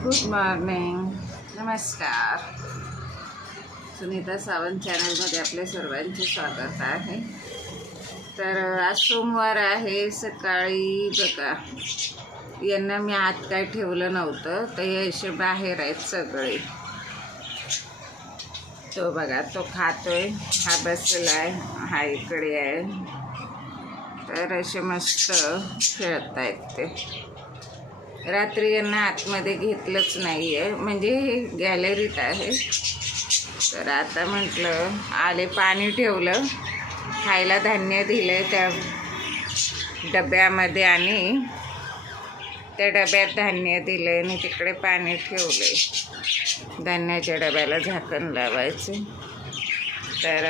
Good morning, नमस्कार. सुनीता सावंत चॅनलमध्ये आपले सर्वांचे स्वागत आहे. तर आज सोमवार आहे. सकाळी बघा, यांना मी आत काय ठेवलं नव्हतं, तर हे असे बाहेर आहेत सगळे. तो बघा, तो खातोय, हा बसला आहे, हा इकडे आहे. तर असे मस्त खेळत आहेत ते. रात्री यांना आतमध्ये घेतलंच नाही आहे, म्हणजे हे गॅलरीत आहे. तर आता म्हटलं, आले, पाणी ठेवलं, खायला धान्य दिलं त्या डब्यामध्ये, आणि त्या डब्यात धान्य दिलं आणि तिकडे पाणी ठेवलं. धान्याच्या डब्याला झाकण लावायचे. तर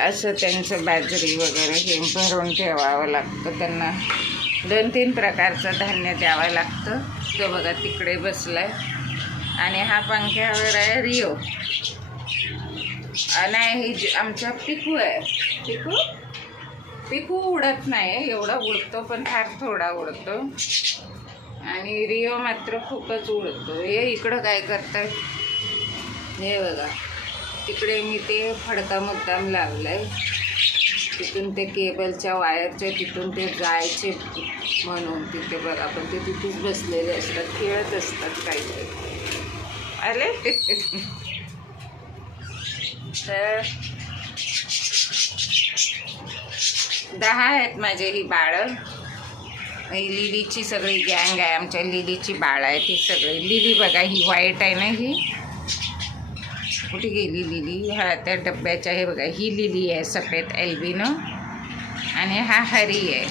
असं त्यांचं बाजरी वगैरे हे भरून ठेवावं लागतं. त्यांना 2-3 प्रकारचं धान्य द्यावं लागतं. तो बघा तिकडे बसलाय, आणि हा पंख्यावर आहे रिओ. नाही, ही आमचा पिकू आहे. पिकू उडत नाही, एवढा उडतो पण फार थोडा उडतो, आणि रिओ मात्र खूपच उडतो. हे इकडं काय करतात, हे बघा तिकडे मी ते फडका मुद्दाम लावलाय, तिथून ते केबलच्या वायरचे तिथून ते जायचे म्हणून. तिथे बघा, पण ते तिथेच बसलेले असतात, खेळत असतात काहीतरी. आले तर 10 आहेत माझे ही बाळं. ही लिलीची सगळी गँग आहे, आमच्या लिलीची बाळं आहेत ही सगळी. लिली बघा, ही व्हाईट आहे ना, ही कुठे गेली लिली? हा त्या डब्याच्या, हे बघा, ही लिली आहे सफेद एल्बिनो, आणि हा हरी आहे.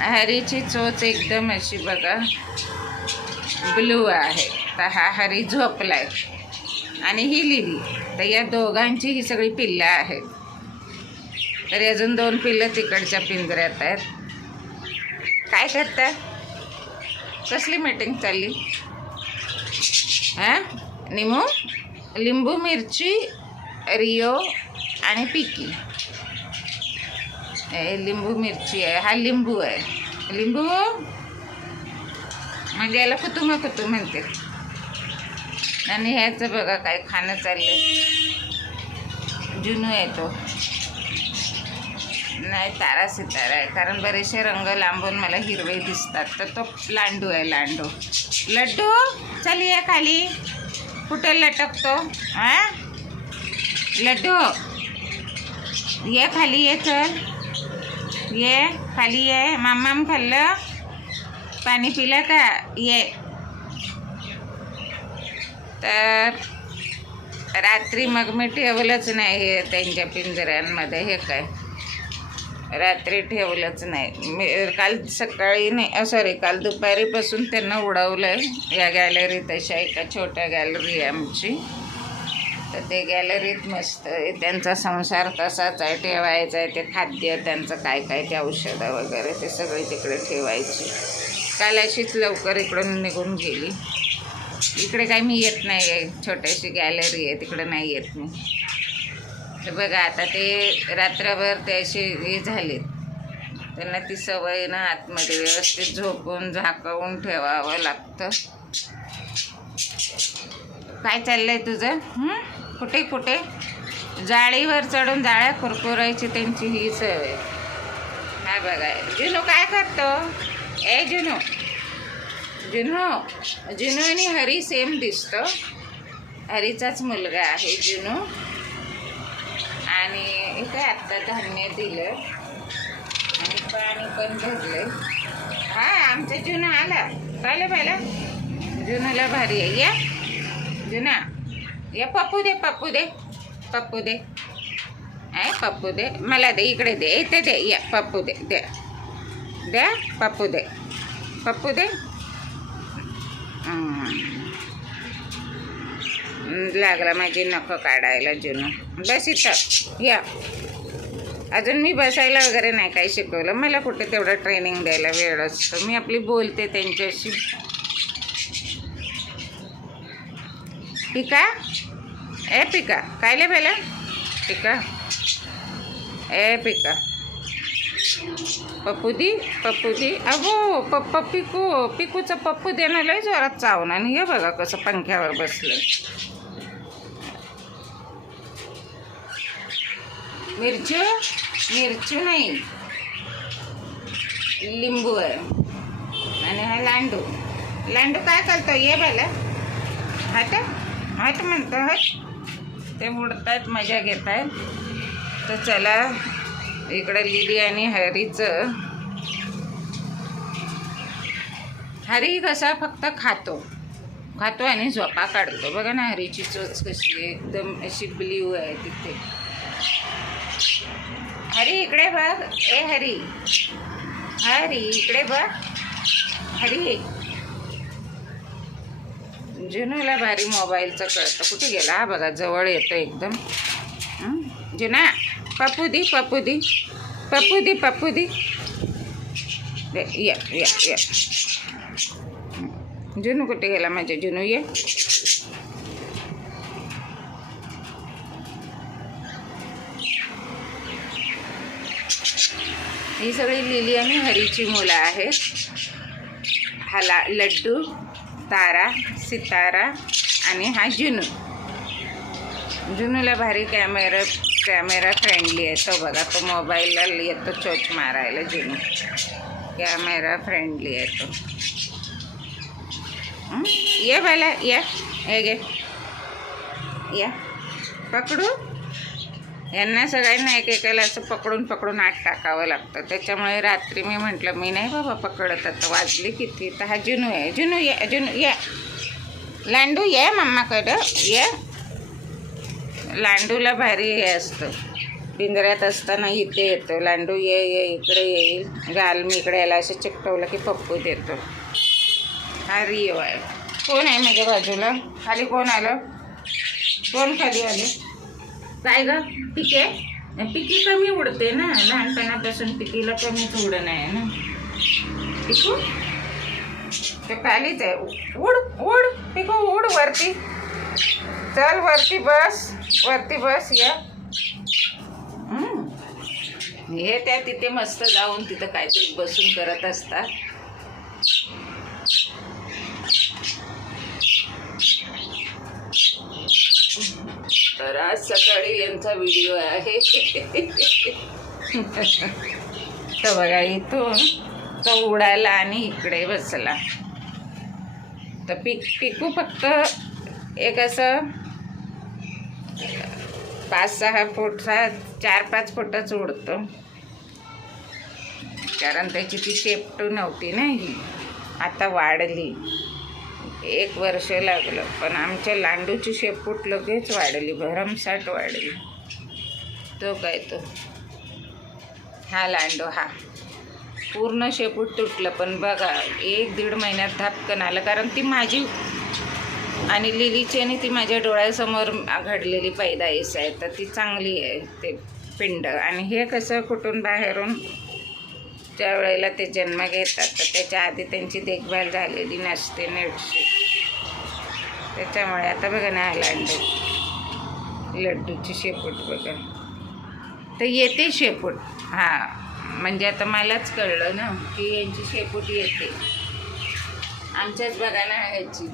हरीची चोच एकदम अशी बघा ब्लू आहे. तर हा हरी झोपलाय, आणि ही लिली. तर या दोघांची ही सगळी पिल्लं आहेत. तर अजून 2 पिल्लं तिकडच्या पिंजऱ्यात आहेत. काय करतात? कसली मीटिंग चालली? हां, लिंबू मिरची, रिओ आणि पिकी. लिंबू मिरची आहे, हा लिंबू आहे. लिंबू म्हणजे याला कुतुम म्हणते. आणि ह्याचं बघा काय खाणं चाललंय. जुनू आहे तो, नाही तारा सितारा आहे, कारण बरेचसे रंग लांबून मला हिरवे दिसतात. तर तो लांडू आहे, लांडू. लड्डू चल ये खाली. कुठे लटकतो? हां लड्डू, ये खाली, ये चल, ये खाली ये. मामाम खाल्लं, पाणी पिलं का? ये. तर रात्री मग मी ठेवलंच नाही हे त्यांच्या पिंजऱ्यांमध्ये. हे काय रात्री ठेवलंच नाही मी. काल सकाळी नाही, सॉरी, काल दुपारीपासून त्यांना उडवलं आहे या गॅलरीत. अशा एका छोट्या गॅलरी आहे आमची. तर ते गॅलरीत मस्त त्यांचा संसार तसाच आहे, ठेवायचा आहे. ते खाद्य त्यांचं काय काय, ते औषधं वगैरे ते सगळे तिकडे ठेवायची. काल अशीच लवकर इकडून निघून गेली. इकडे काय मी येत नाही आहे, छोटीशी गॅलरी आहे, तिकडे नाही येत मी. तर बघा, आता ते रात्रभर ते असे हे झालेत, त्यांना ती सवय ना आतमध्ये व्यवस्थित झोपून झाकवून ठेवावं लागतं. काय चाललंय तुझं? कुठे जाळीवर चढून जाळ्या कुरकुरायची त्यांची ही सवय. हा बघा, जुनू काय करतो? ए जुनू आणि हरी सेम दिसतो. हरीचाच मुलगा आहे जुनू. आणि इथे आत्ता धान्य दिलं आणि पाणी पण भरलं. हा, आमचा जुना आला. पाहिलं जुनूला भारी आहे. या जुना, या. पप्पू दे आहे, पप्पू दे मला, दे इकडे, दे इथे, दे. या पप्पू दे, द्या पप्पू दे. लागला माझी नखं काढायला जुनू. बस इथं या. अजून मी बसायला वगैरे नाही काही शिकवलं. मला कुठे तेवढं ट्रेनिंग द्यायला वेळ असतो. मी आपली बोलते त्यांच्याशी. पिका, ए पिका, कायले पहिलं पिका, ए पिका, पप्पू दी अगो पप्पा पिकूचं पप्पू देणं लय जोरात चावणं. आणि हे बघा कसं पंख्यावर बसलं. मिरची नाही, लिंबू आहे. आणि हा लांडू काय करतो ये बाला हाट म्हणतो हट. ते उडतायत, मजा घेत आहेत. तर चला इकडं लिली आणि हरी कसा फक्त खातो आणि झोपा काढतो. बघा ना हरीची चोच कशी एकदम अशी ब्ल्यू आहे तिथे. हरी इकडे बघ, ए हरी इकडे बघ. हरी जुनूला भारी मोबाईलचं कळतं. कुठे गेला हा बघा, जवळ येतो एकदम. जुना पप्पू दी या जुनू कुठे गेला माझ्या जुनू ये. ही सगळी लिली आणि हरीची मुलं आहेत. हा लड्डू, तारा, सितारा आणि हा जुनूला भारी कॅमेरा फ्रेंडली आहे. तो बघा तो मोबाईलला येतो चोच मारायला. जुनू कॅमेरा फ्रेंडली आहे तो. ये बाला ये गे या पकडू. यांना सगळ्यांना एकेकाला असं पकडून आत टाकावं लागतं. त्याच्यामुळे रात्री मी म्हटलं मी नाही बाबा पकडत. आता वाजली किती. तर हा जुनू आहे. जुनू ये लांडू ये मम्माकडं ये. लांडूला भारी हे असतं, पिंजऱ्यात असताना इथे येतो लांडू. ये इकडे येईल. गाल मी इकडे याला असं चिकटवलं की पप्पू देतो. हा रिओ आहे. कोण आहे माझ्या बाजूला? खाली कोण आलं? कोण खाली आले? काय ग पिकी कमी उडते ना लहानपणापासून. पिकीला कमीच उडण आहे ना. पिकू ते खालीच आहे. उड पिकू उड वरती. चल वरती बस या. हे त्या तिथे मस्त जाऊन तिथं काहीतरी बसून करत असतात. तर आज सकाळी यांचा व्हिडिओ आहे. तर बघा इथून तो उडाला आणि इकडे बसला. तर पिकू फक्त एक असं 5-6 फूटचा 4-5 फुटच उडतो. कारण त्याची ती शेपटू नव्हती ना. ही आता वाढली. 1 वर्ष लागलं. पण आमच्या लांडूची शेपूट लगेच वाढली, भरमसाठ वाढली. तो काय तो हा लांडू हा पूर्ण शेपूट तुटलं. पण बघा 1-1.5 महिन्यात धापकन आलं. कारण ती माझी आणि लिलीची आणि ती माझ्या डोळ्यासमोर घडलेली पैदाईस आहे. तर ती चांगली आहे ते पिंड. आणि हे कसं कुठून बाहेरून ज्या वेळेला ते जन्म घेतात तर त्याच्या आधी त्यांची देखभाल झालेली नसते नीटशी. त्याच्यामुळे आता बघा ना लड्डूची शेपूट बघा. तर येते शेपूट. म्हणजे आता मलाच कळलं ना की यांची शेपूट येते. आमच्याच बघा ना ह्याची.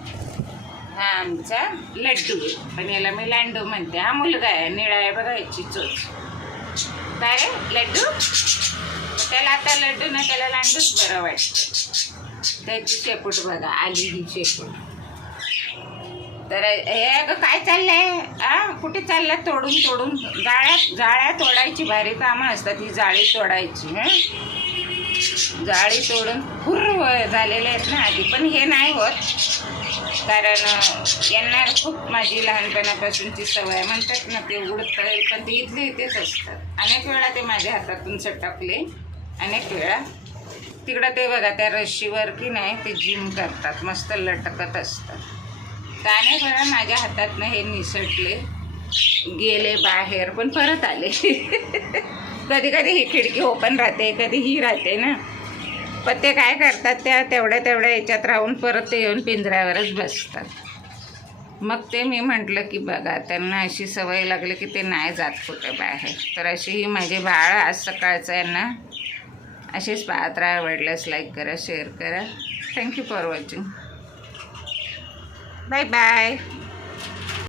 हा आमचा लड्डू, पण याला मी लांडू म्हणते. हा मुलगा आहे, निळा आहे बघा याची चोच. काय रे लड्डू? त्याला आता लड्डू ना त्याला लांडूच बरं वाटतं. त्याची शेपूट बघा आली ही शेपूट. तर हे काय चाललंय? कुठे चाललंय? तोडून जाळ्या तोडायची भारी कामं असतात. ही जाळी तोडायची. जाळी तोडून फुर्र झालेले आहेत ना आधी. पण हे नाही होत कारण यांना खूप माझी लहानपणापासूनची सवय. म्हणतात ना ते उडत पण ते इथेच असतात. अनेक वेळा ते माझ्या हातातून सटकले. अनेक वेळा तिकडं ते बघा त्या रशीवर की नाही ते जिम करतात, मस्त लटकत असतात. तर अनेक वेळा माझ्या हातातनं हे निसटले, गेले बाहेर, पण परत आले. कधी कधी ही खिडकी ओपन राहते, कधी ही राहते ना. पण ते काय करतात त्या तेवढ्या याच्यात राहून परत ते येऊन पिंजऱ्यावरच बसतात. मग ते मी म्हटलं की बघा त्यांना अशी सवय लागली की ते नाही जात कुठे बाहेर. तर अशी ही माझे बाळ आज सकाळचं यांना असेच पाहत राहा. आवडल्यास लाईक करा, शेअर करा. Thank you for watching. Bye bye.